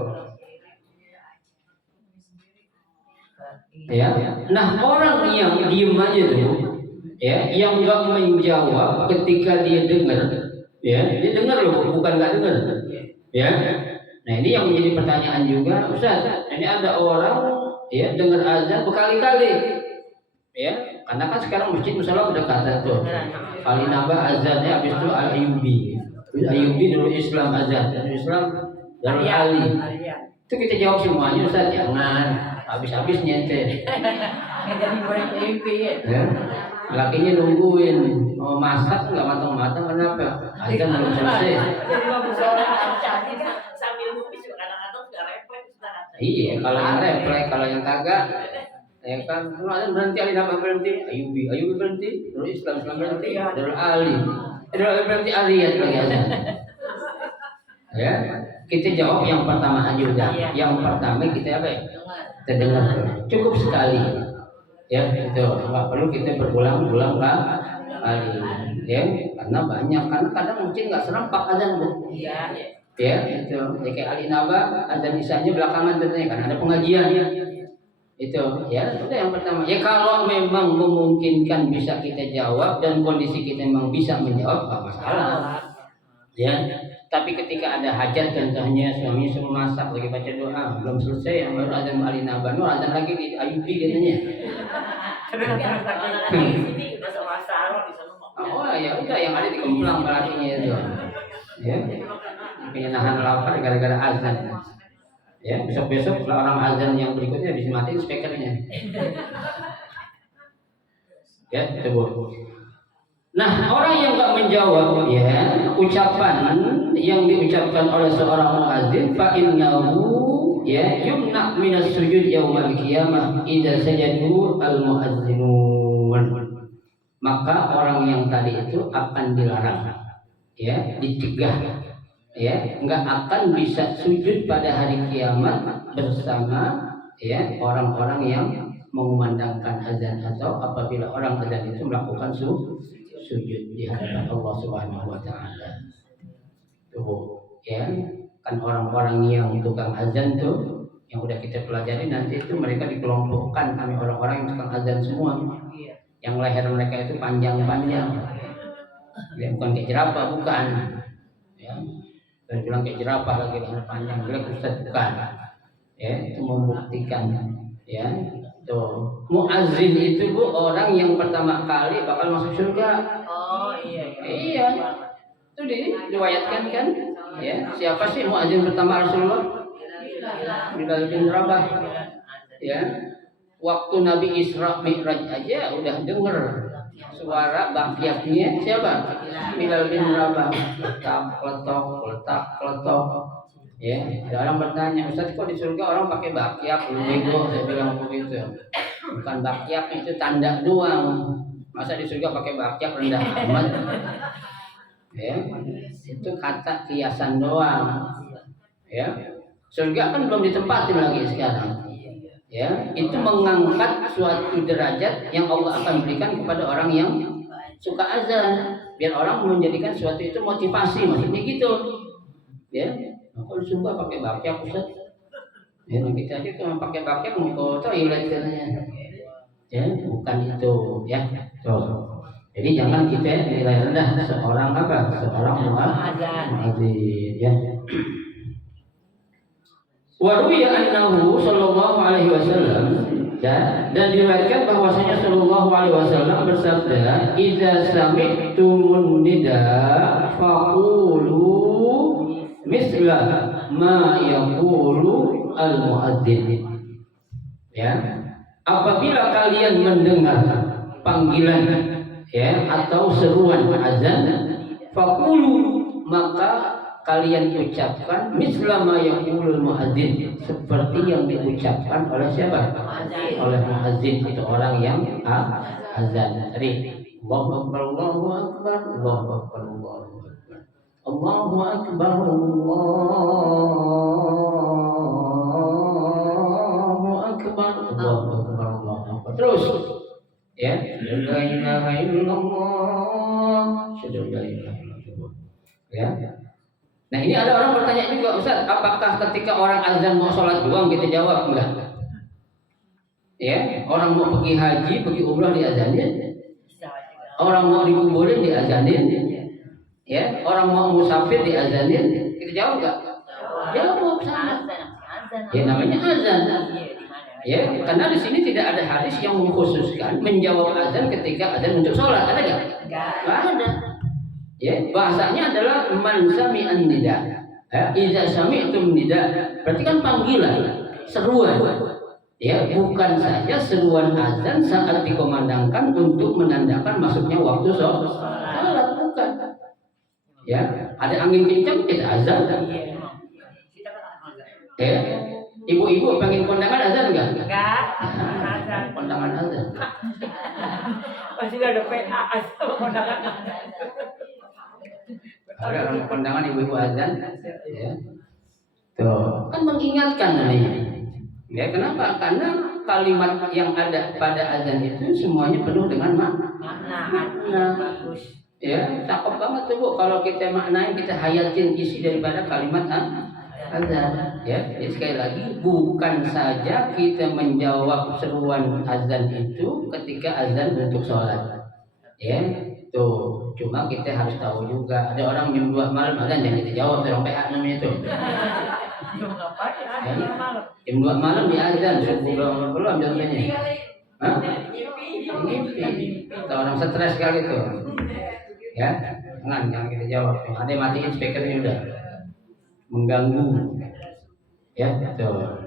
Ya. Nah, orang yang diem aja tuh, ya, yang nggak menjawab ketika dia dengar, ya, dia dengar loh, bukan nggak dengar, ya. Nah, ini yang menjadi pertanyaan juga, Ustaz. Ini ada orang, ya, dengar azan berkali-kali, ya, karena kan sekarang masjid musola berdekatan tuh. Kali nambah azannya, habis itu Al-Ayyubi dulu Islam azan, dan Islam Darul Ali. Itu kita jawab semuanya, Ustaz, jangan. Habis-habis nyentet. Ya, lakinya nungguin mau masak nggak matang-matang, kenapa? Azan belum selesai. Iya, kalau yang refleks, kalau yang kagak, ya kan, azan berhenti, Ali nama berhenti, Ayyubi berhenti, Darul Islam berhenti, Darul Ali, Darul Ali berhenti, Aliyat lagi azan. Ya, kita jawab yang pertama aja udah. Yang pertama kita apa ya? Kita dengar cukup sekali, ya itu nggak perlu kita berulang-ulang kali. Ya, karena banyak, karena kadang mungkin nggak serempak azan Bu. Iya. Ya, itu. Ya, kayak Ali Naba azan isanya belakangan tentunya kan ada pengajian. Itu ya, itu yang pertama. Ya kalau memang memungkinkan bisa kita jawab dan kondisi kita memang bisa menjawab, nggak masalah. Ya, tapi ketika ada hajat contohnya suami suruh masak lagi baca doa belum selesai yang baru azan Ali Naba, azan lagi di Ayubi katanya. Oh ya udah yang ada di Kemplang berarti itu. Ya, punya nahan lapar gara-gara azan. Ya, besok-besok orang azan yang berikutnya bisa matiin speakernya. Ya, coba. Nah, orang yang nggak menjawab ya ucapan yang diucapkan oleh seorang muadzin fa innahu ya yumna minas sujud yaumal qiyamah idza sajadu al muadzinun. Maka orang yang tadi itu akan dilarang ya, dicegah ya, nggak akan bisa sujud pada hari kiamat bersama ya orang-orang yang mengumandangkan azan atau apabila orang azan itu melakukan sujud di hadapan Allah Subhanahu wa taala. Tuh ya, kan orang-orang yang tukang azan tuh yang udah kita pelajari nanti itu mereka dikelompokkan kami orang-orang yang tukang azan semua. Yang leher mereka itu panjang-panjang. Ya, bukan kayak jerapah, bukan. Ya. Dan bilang kayak jerapah lagi leher panjang, bilang Ustaz bukan. Ya, itu membuktikan ya. Tuh, muazzin itu Bu orang yang pertama kali bakal masuk surga. Oh iya. Iya. Itu diriwayatkan kan? Ya, siapa sih muazzin pertama Rasulullah? Bilal bin Rabah. Ya. Waktu Nabi Isra Mi'raj aja udah denger suara bakyaknya siapa? Bilal bin Rabah. Letak, letok. Ya, ada orang bertanya, Ustaz kok di surga orang pakai bakyak? Lu bego, saya bilang begitu. Bukan bakyak, itu tanda doang. Masa di surga pakai bakyak rendah amat? Ya, itu kata kiasan doang. Ya, surga kan belum ditempatin lagi sekarang. Ya, itu mengangkat suatu derajat yang Allah akan berikan kepada orang yang suka azan, biar orang menjadikan suatu itu motivasi, maksudnya gitu. Ya, kalau suka pakai bakyak Ustaz. Ya, kita aja kalau pakai bakyak mau ke toilet katanya. Ya, bukan itu, ya. Tuh. Jadi jangan kita nilai rendah seorang muadzin, ya. Waruya annahu sallallahu alaihi wasallam dan diriwayatkan bahwasanya sallallahu alaihi wasallam bersabda, "Idza sami'tumun nida faqulu misla ma yaqulu al-muadzin." Ya. Apabila kalian mendengar panggilan ya atau seruan azan, faqulu maka kalian ucapkan misla ma yaqulul muadzin, seperti yang diucapkan oleh siapa? Oleh muadzin, itu orang yang azan. Tadi Allahu akbar Allahu akbar Allahu akbar Allahu akbar Allahu akbar Allahu akbar Allahu akbar Allahu akbar. Terus ya, la ilaha illallah, syahadu la ilaha illallah. Ya. Nah ini ada orang bertanya juga, Ustaz, apakah ketika orang azan mau sholat doang kita jawab enggak? Ya, orang mau pergi haji, pergi umrah diazanin, orang mau dikuburin diazanin, ya, orang mau musafir diazanin, kita jawab enggak? Jawab sama. Ya namanya azan. Ya, karena di sini tidak ada hadis yang mengkhususkan menjawab azan ketika azan untuk sholat, ada enggak? Enggak ada. Ya, bahasanya adalah man sami'an nida. Ya, idza sami'tum nida. Berarti kan panggilan, seruan. Ya, bukan saja seruan azan saat dikumandangkan untuk menandakan masuknya waktu salat, bukan. Ya, ada angin kencang kita azan. Ya, ibu-ibu pengen kondangan azan enggak? Enggak. Kondangan azan. Pasti ada PA atau kondangan. Ada orang kondangan ibu-ibu azan, ya. Tuh, kan mengingatkan namanya. Ya, kenapa? Karena kalimat yang ada pada azan itu semuanya penuh dengan Makna artinya bagus. Ya, cakep banget tuh Bu. Kalau kita maknain, kita hayatin isi daripada kalimat azan. Ya, jadi sekali lagi bukan saja kita menjawab seruan azan itu ketika azan untuk sholat. Ya, tuh. Cuma kita harus tahu juga ada orang jam 2 malam azan jangan kita jawab, orang PA namanya itu. Ya, jam 2 malam di azan subuh belum jawabnya. Hah? Mimpi. Atau orang stres kali itu. Ya, jangan kita jawab. Ada yang matiin speakernya udah mengganggu. Ya, betul.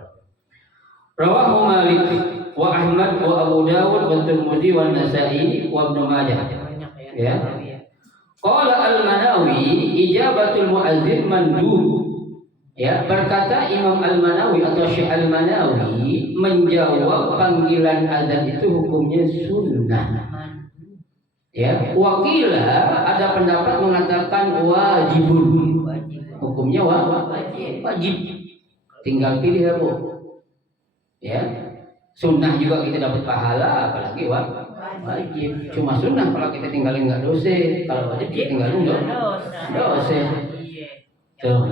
Rawahu Malik wa Ahmad wa Abu Dawud wa Tirmidzi wa Nasa'i wa Ibnu Majah. Ya. Qala Al-Manawi ijabatul muazzin mandub. Ya, berkata Imam Al-Manawi atau Syekh Al-Manawi menjawab panggilan azan itu hukumnya sunnah. Ya, wakila ada pendapat mengatakan wajibun. Hukumnya wajib. Tinggal pilih ya, Bu. Ya. Sunnah juga kita dapat pahala, apalagi wajib. Cuma sunnah kalau kita tinggalin enggak dosa, kalau wajib kita tinggalin dosa. Tuh.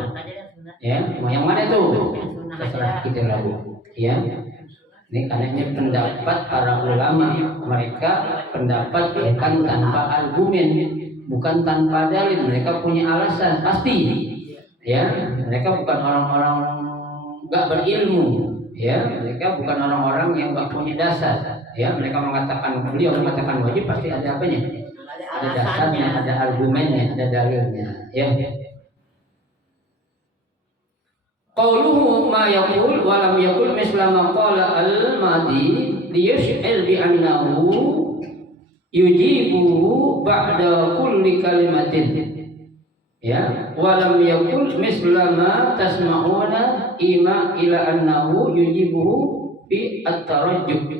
Ya, yang mana tuh? Terserah kita lah, Bu. Ya. Ini karena ini pendapat para ulama, mereka pendapat bukan tanpa argumen, bukan tanpa dalil, mereka punya alasan pasti. Ya, mereka bukan orang-orang nggak berilmu, ya, mereka bukan orang-orang yang nggak punya dasar. Ya, mereka beliau mengatakan wajib pasti ada apanya? Ada dasarnya, ada argumennya, ada dalilnya. Ya. Qauluhu ma yaqul wa lam yaqul misla ma qala al-madi liyash'ir bi annahu yujibu ba'da kulli kalimatin. Ya, wa lam yaqul misla ma tasma'una ima ila annahu yujibu bi at-tarajjub.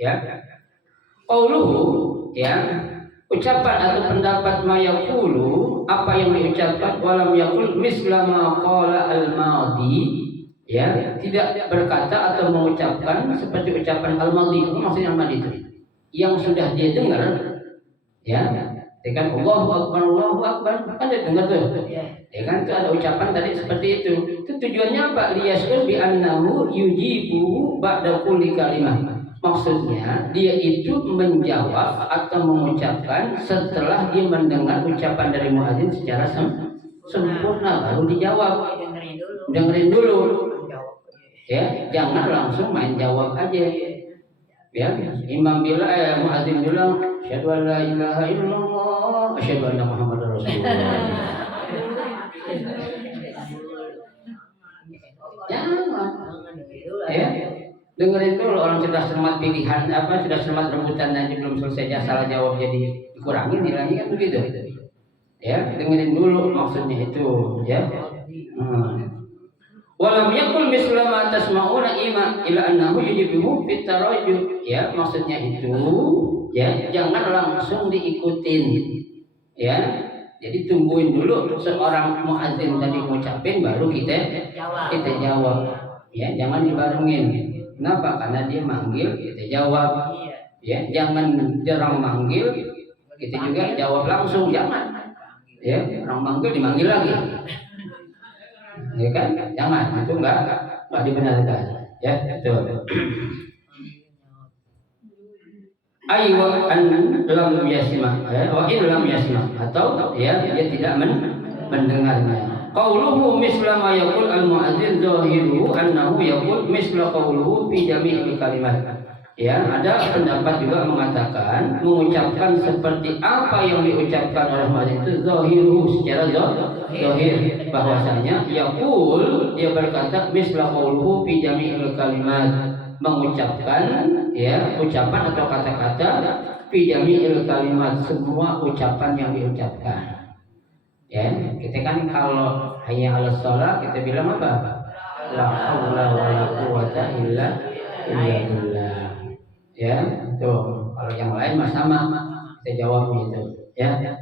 Ya. Qauluhu, ya, ucapan atau pendapat mayaqulu apa yang diucapkan walam yaqul misla ma qala al-madi, ya, tidak berkata atau mengucapkan seperti ucapan al-madi. Apa maksudnya al-madi itu? Yang sudah dia dengar, ya, kan Allahu akbar kan dia dengar tuh. Ya kan, itu ada ucapan tadi seperti itu. Itu tujuannya apa? Liyas'ur bi annahu yujibu ba'da kulli kalimah. Maksudnya dia itu menjawab atau mengucapkan setelah dia mendengar ucapan dari muadzin secara sempurna baru dijawab. Dengerin dulu. Ya, jangan langsung main jawab aja. Ya, imam bilang muadzin bilang asyhadu an la ilaha illallah asyhadu anna muhammadar rasulullah. Jangan. Ya. Dengerin dulu, orang sudah cermat pilihan sudah cermat rebutan aja belum selesai salah jawab jadi dikurangin nilainya kan begitu. Ya, dengerin dulu maksudnya itu, ya. Walam yakul misla ma tasma'una ima ila annahu yujibu fit tarajjub. Ya, maksudnya itu, ya, jangan langsung diikutin. Ya. Jadi tungguin dulu seorang muadzin tadi ngucapin baru kita jawab. Ya, jangan dibarengin. Kenapa? Karena dia manggil, kita jawab. Ya, jangan jarang manggil, kita juga jawab langsung, jangan. Ya, orang manggil dimanggil lagi. Ya kan? Jangan, itu enggak dibenarkan. Ya, betul. Aywa an lam yasma, wa in lam yasma, atau ya dia tidak mendengarnya. Qauluhu misla ma yaqul al-mu'adzin zahiruhu annahu yaqul misla qauluhu fi jami'il kalimat. Ya, ada pendapat juga mengatakan mengucapkan seperti apa yang diucapkan oleh muadzin itu zahiruhu secara zahir, bahwasanya yaqul dia berkata misla qauluhu fi jami'il kalimat, mengucapkan ya ucapan atau kata-kata fi jami'il kalimat, semua ucapan yang diucapkan. Ya, kita kan kalau hayya 'alas shalah kita bilang apa? La haula wala quwata illa billah. Ya, tuh. Kalau yang lain mah sama, kita jawab gitu, ya.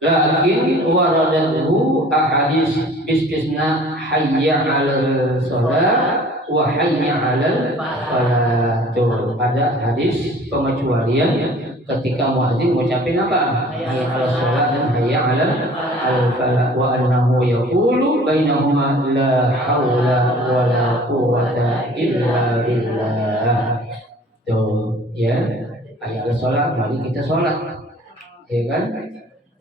Lakin waradatuhu ahadits istisna hayya 'alal shalah wa hayya 'alal falah. Tuh, ada hadis pengecualian ketika muadzin ngucapin apa? Hayya 'alas shalah dan hayya 'alal falah wa annahu yaqulu bainahuma la haula wala quwwata illa billah. Tuh, ya. Hayya 'alas shalah, mari kita sholat. Ya kan?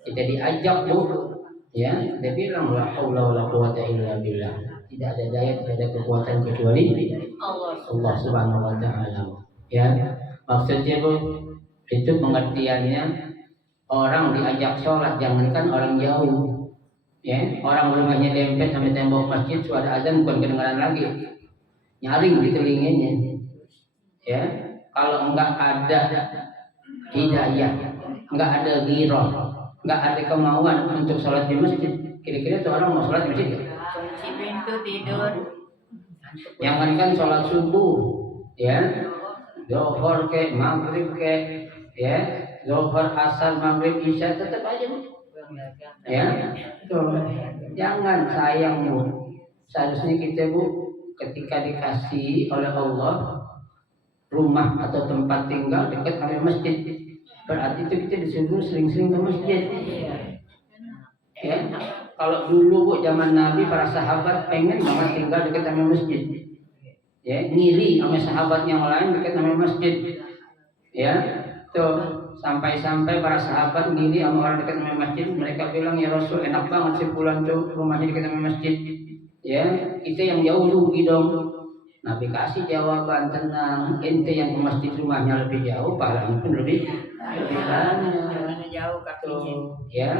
Kita diajak, Bu. Ya, dia bilang la haula wala quwwata illa billah. Tidak ada daya, tidak ada kekuatan kecuali Allah Subhanahu wa taala. Ya. Maksudnya, Bu, itu pengertiannya orang diajak sholat, jangankan orang jauh, ya, orang rumahnya dempet sampai tembok masjid, suara azan bukan kedengaran lagi, nyaring di telinganya, ya. Kalau enggak ada hidayah, enggak ada ghirah, enggak ada kemauan untuk sholat di masjid, kira-kira tuh orang mau sholat di masjid? Kunci pintu tidur. Jangankan sholat subuh, ya, zuhur ke, maghrib ke, ya, zuhur, asar, maghrib, isya tetap aja, ya. Tuh, jangan sayang, Bu. Seharusnya kita, Bu, ketika dikasih oleh Allah rumah atau tempat tinggal dekat sama masjid, berarti itu kita disuruh sering-sering ke masjid. Ya, kalau dulu, Bu, zaman Nabi, para sahabat pengen banget tinggal dekat sama masjid. Ya, ngiri sama sahabat yang lain dekat sama masjid. Ya, tuh sampai-sampai para sahabat ngiri sama orang dekat sama masjid. Mereka bilang, ya Rasul, enak banget sih pulang tuh rumahnya dekat sama masjid. Ya, kita yang jauh rugi dong. Nabi kasih jawaban, tenang, ente yang ke masjid rumahnya lebih jauh, pahalanya pun lebih banyak. Jauh kakinya. Ya,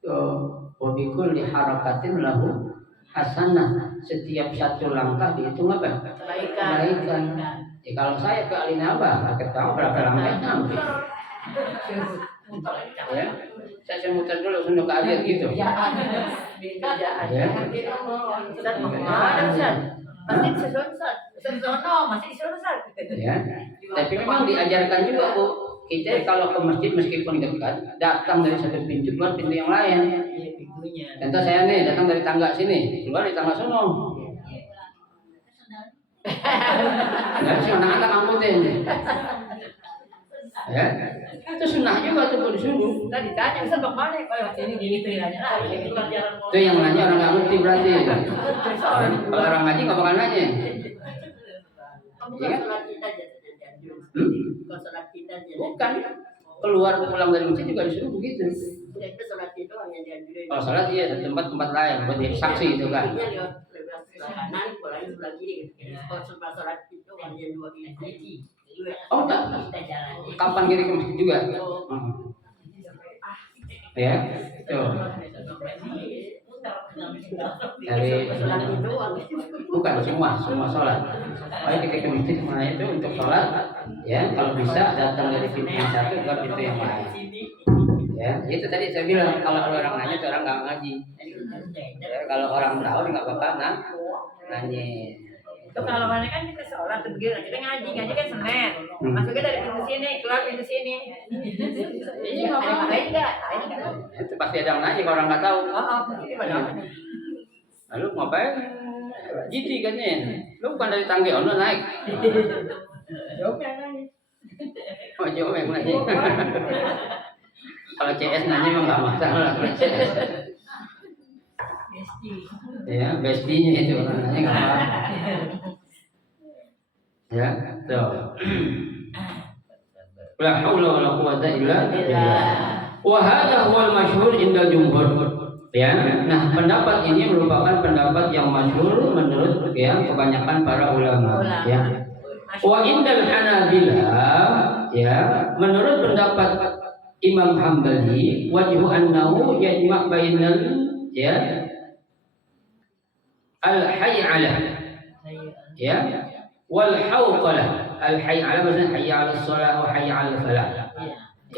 tuh wabikul diharakatin lahu hasanah, setiap satu langkah dihitung apa? Kebaikan. Ya, kalau saya ke Alinaba, nggak tahu berapa langkah sampai. Ya, saya muter dulu sudah ke Aliat gitu. Ya. Ustaz mau kemana Ustaz? Masih disuruh Ustaz. Masih disuruh Ustaz. Ya. Tapi memang diajarkan juga, Bu. Kita kalau ke masjid meskipun dekat, datang dari satu pintu keluar pintu yang lain. Contoh saya nih datang dari tangga sini, keluar dari tangga sono. Nah, si anak-anak angkutin. Ya, itu sunnah juga tuh disuruh. Tadi tanya Ustaz mau kemana? Oh, sini gini nanya lagi. Itu yang nanya orang nggak ngerti berarti. Kalau orang ngaji nggak bakal nanya. Ya kan? Bukan. Keluar pulang dari masjid juga disuruh begitu. Kalau sholat iya di tempat lain, buat jadi saksi itu kan. Oh enggak. Kapan kiri ke masjid juga? Ya, tuh. Dari bukan semua sholat. Kalau kita ke masjid mana itu untuk sholat, ya kalau bisa datang dari pintu yang satu ke pintu yang lain. Ya, itu tadi saya bilang kalau orang nanya itu orang nggak ngaji. Ya, kalau orang tahu nggak bakal nanya. Itu kalau mana kan kita sholat tuh begini, kita ngaji kan Senin. Masuknya dari pintu sini, keluar pintu sini. Ini ngomong lain enggak? Itu pasti ada yang nanya kalau orang nggak tahu. Lalu ngapain? Jadi katanya, lu bukan dari tangga ono naik. Oh, jauh yang nanya. Kalau CS nanya mah nggak masalah. Ya, bestinya itu orang nanya nggak apa. Ya, tuh. La haula wala quwwata illa billah. Wa hadha huwal masyhur indal jumhur. Ya, nah pendapat ini merupakan pendapat yang masyhur menurut ya kebanyakan para ulama. Ya. Wa indal Hanabilah, ya, menurut pendapat Imam Hambali, wajhu annahu yajma' bainal ya al-hay'alah ya wal hawqalah. Al-hay'alah maksudnya hayya 'alas shalah wa hayya 'alal falah.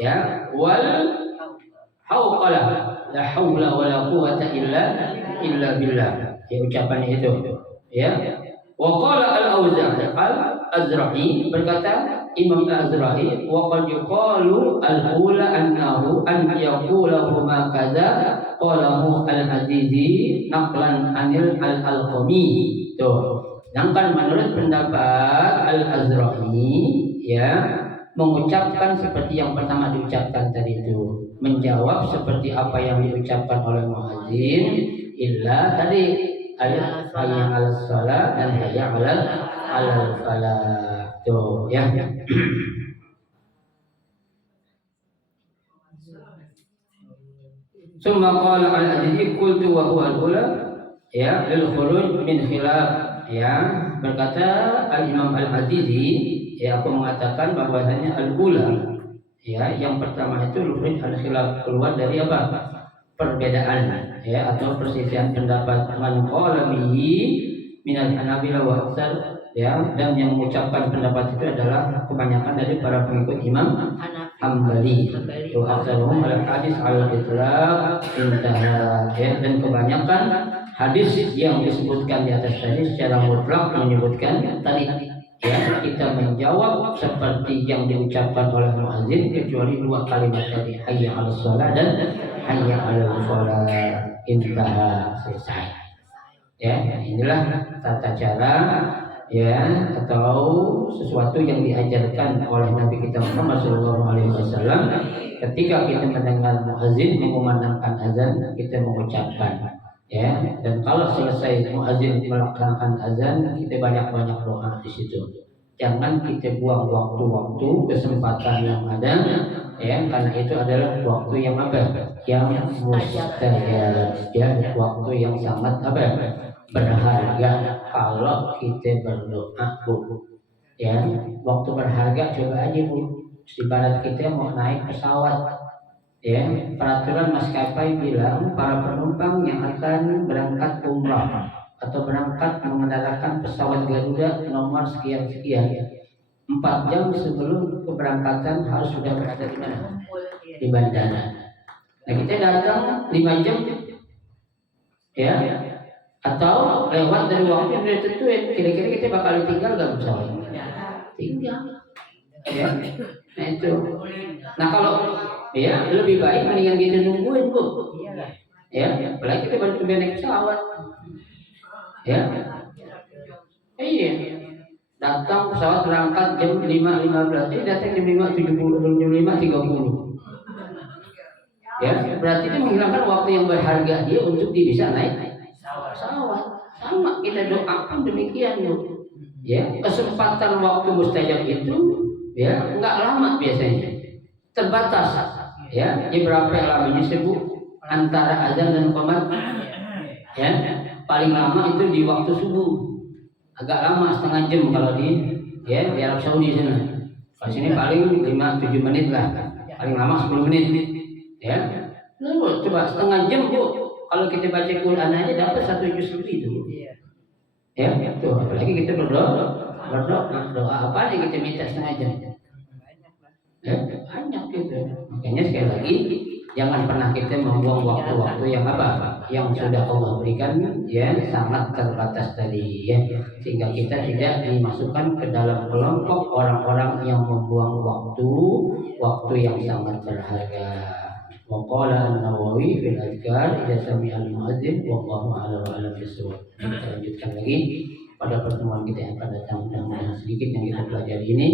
Ya, wal hawqalah, la haula wala quwwata illa billah. Ya, ucapan itu. Ya. Wa qala al-Auza'i al-Azra'i, berkata Imam Al-Azra'i, wa qad yuqalu al-ula annahu an yaqulahu ma kadza qalahu al-Azizi naqlan anil al-Alqami. Tuh. Sedangkan menurut pendapat Al-Azra'i, ya, mengucapkan seperti yang pertama diucapkan tadi itu, menjawab seperti apa yang diucapkan oleh muadzin, illa tadi ayat hayya 'alas shalah dan hayya 'alal falah. Tuh ya. Summa qala al-Azizi qultu wa huwa al-ula ya lil khuruj min khilaf ya, berkata al-Imam al-Azizi ya, aku mengatakan bahwasanya al-ula ya yang pertama itu khuruj al-khilaf, keluar dari apa? Perbedaan ya atau perselisihan pendapat. Man qala bihi minal Hanabilah wa aktsar ya, dan yang mengucapkan pendapat itu adalah kebanyakan dari para pengikut Imam Hambali. Wa aktsaruhum al hadis al itlaq intaha ya, dan kebanyakan hadis yang disebutkan di atas tadi secara mutlak menyebutkan tadi ya, kita menjawab seperti yang diucapkan oleh muadzin kecuali dua kalimat tadi, hayya 'alas shalah dan hayya 'alal falah. Intaha, selesai. Ya, inilah tata cara ya atau sesuatu yang diajarkan oleh Nabi kita Muhammad SAW. Ketika kita mendengar muadzin mengumandangkan azan, kita mengucapkan ya, dan kalau selesai muadzin melaksanakan azan, kita banyak-banyak doa di situ. Jangan kita buang waktu-waktu kesempatan yang ada ya, karena itu adalah waktu yang apa? Yang mustajab ya, waktu yang sangat apa? Berharga kalau kita berdoa Bu ya. Waktu berharga, coba aja Bu, ibarat kita mau naik pesawat ya, peraturan maskapai bilang para penumpang yang akan berangkat umrah atau berangkat mengendaраkan pesawat Garuda nomor sekian-sekian 4 jam sebelum keberangkatan harus sudah berada di mana? Di bandara. Nah kita datang 5 jam ya, atau lewat dari waktu yang sudah ditentuin, kira-kira kita bakal ditinggal gak pesawat? Tinggal ya. Nah itu. Nah kalau ya lebih baik mendingan kita nungguin Bu ya, apalagi kita baru naik pesawat ya. Iya, datang pesawat berangkat jam 5.15, ini datang jam 5.30 ya, berarti dia menghilangkan waktu yang berharga dia untuk dia bisa naik pesawat. Sama kita doakan demikian Bu ya, kesempatan waktu mustajab itu ya nggak lama biasanya, terbatas ya. Di berapa lamanya sih Bu antara azan dan qomat ya? Paling lama itu di waktu subuh, agak lama setengah jam kalau di ya di Arab Saudi sana. Kalau sini paling 5-7 menit lah, paling lama 10 menit ya. Lalu coba setengah jam Bu, kalau kita baca Quran aja dapat 1 juz lebih itu ya. Tuh apalagi kita berdoa apa yang kita minta setengah jam ya, banyak gitu. Makanya sekali lagi jangan pernah kita membuang waktu-waktu yang apa yang sudah Allah berikan ya, sangat terbatas tadi ya, sehingga kita tidak dimasukkan ke dalam kelompok orang-orang yang membuang waktu yang sangat berharga. Wa qala an-Nawawi fil azkar idza sami'a al-mu'adzin wallahu a'lam bissawab. Kita lanjutkan lagi pada pertemuan kita yang akan datang. Mudah-mudahan sedikit yang kita pelajari ini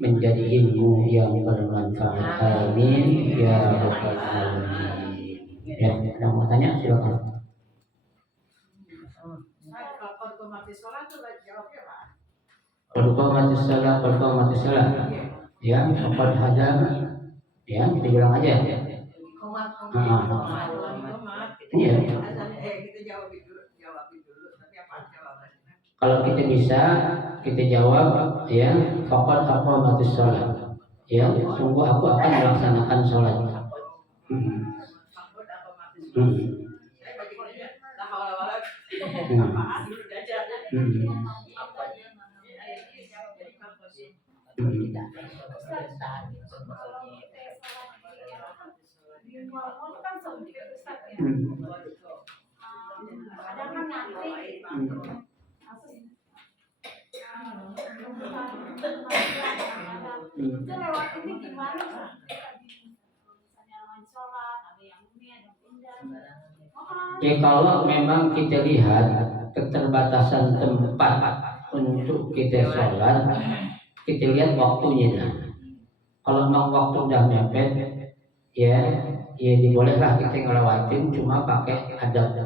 menjadi ilmu yang bermanfaat. Amin ya rabbal alamin. Ya, ada mau tanya silakan. Qad mati salat. Ya, qad hada. Ya, kita bilang aja. Iya. Kalau kita bisa, kita jawab ya, faqad aqamatis shalah. Ya, sungguh aku akan melaksanakan sholat. Itu lewat ini gimana? Ya kalau memang kita lihat keterbatasan tempat untuk kita sholat, kita lihat waktunya. Kalau memang waktu udah mepet, ya dibolehlah kita ngelewatin, cuma pakai adab.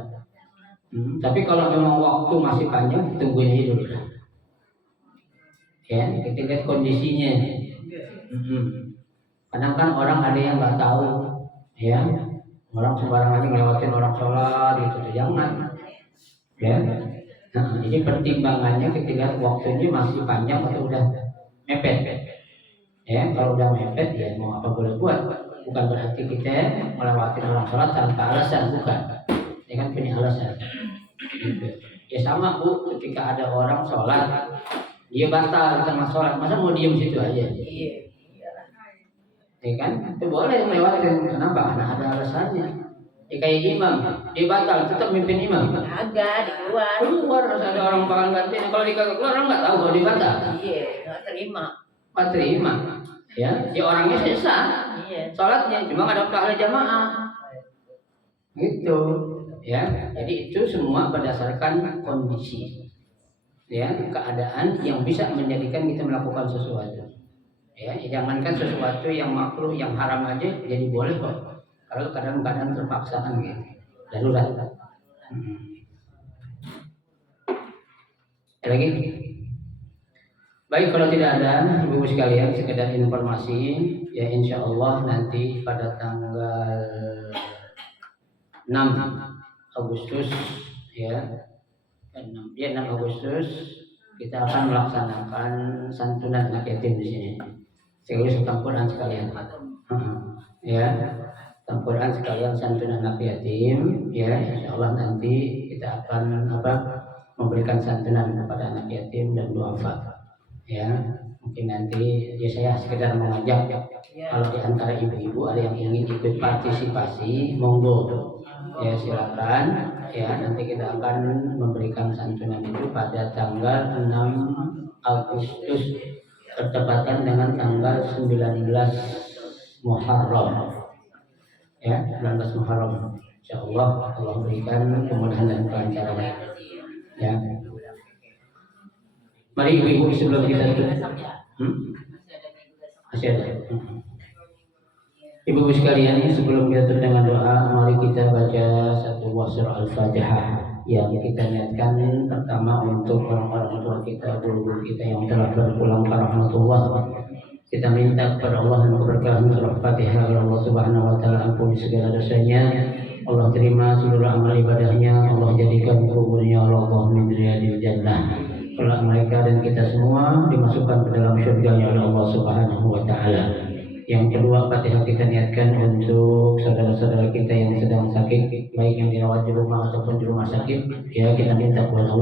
Tapi kalau memang waktu masih panjang, tungguin aja dulu lah. Ya, kita lihat kondisinya. Kadang kan orang ada yang nggak tahu, ya, orang sembarangan ngelewatin orang sholat gitu, jangan. Ya, nah, ini pertimbangannya ketika waktunya masih panjang atau udah mepet. Ya, kalau udah mepet ya mau apa boleh buat. Bukan berarti kita melewati orang sholat tanpa alasan, bukan. Ini kan punya alasan. Gitu. Ya sama Bu, ketika ada orang sholat, dia batal di tengah sholat, masa mau diem situ aja? Ya kan, itu boleh melewati. Kenapa? Karena ada alasannya. Ya kayak imam, dia batal, tetap mimpin imam. Agak keluar Harus ada orang bakal ganti. Kalau dia kagak keluar, orang nggak tahu kalau dia batal. iya nggak terima Nggak terima. Ya, orangnya sah. iya Sholatnya cuma nggak ada pahala jamaah. Gitu. Ya, jadi itu semua berdasarkan kondisi. Ya, keadaan yang bisa menjadikan kita melakukan sesuatu. Ya, jangankan sesuatu yang makruh, yang haram aja jadi boleh kok. Kalau kadang-kadang terpaksaan gitu, darurat. Lagi? Baik, kalau tidak ada ibu sekalian, sekedar informasi, ya insya Allah nanti pada tanggal 6 Agustus, ya 6 Agustus kita akan melaksanakan santunan anak yatim di sini. Sekaligus Quran sekalian, ya, Quran sekalian santunan anak yatim, ya, insya Allah nanti kita akan memberikan santunan kepada anak yatim dan duafa, ya. Mungkin nanti ya saya sekedar mengajak, kalau di antara ibu-ibu ada yang ingin ikut partisipasi, monggo, ya silakan, ya nanti kita akan memberikan santunan itu pada tanggal 6 Agustus. Bertepatan dengan tanggal 19 Muharram, ya 19 Muharram. Insyaallah Allah berikan kemudahan dan kelancaran, ya. Mari ibu-ibu sebelum kita tutup, masih ada. Ibu-ibu sekalian, sebelum kita tutup dengan doa, mari kita baca satu buah surah Al-Fatihah yang kita niatkan pertama untuk orang-orang tua kita, guru-guru kita yang telah berpulang ke rahmatullah. Kita minta kepada Allah dan keberkahan surah Fatihah, Allah Subhanahu wa taala ampuni segala dosanya, Allah terima seluruh amal ibadahnya, Allah jadikan kuburnya Allah min riyadil jannah. Kelak mereka dan kita semua dimasukkan ke dalam surga-Nya oleh Allah Subhanahu wa taala. Yang kedua, Fatihah kita niatkan untuk saudara-saudara kita yang sedang sakit, baik yang dirawat di rumah ataupun di rumah sakit, ya kita minta kepada Allah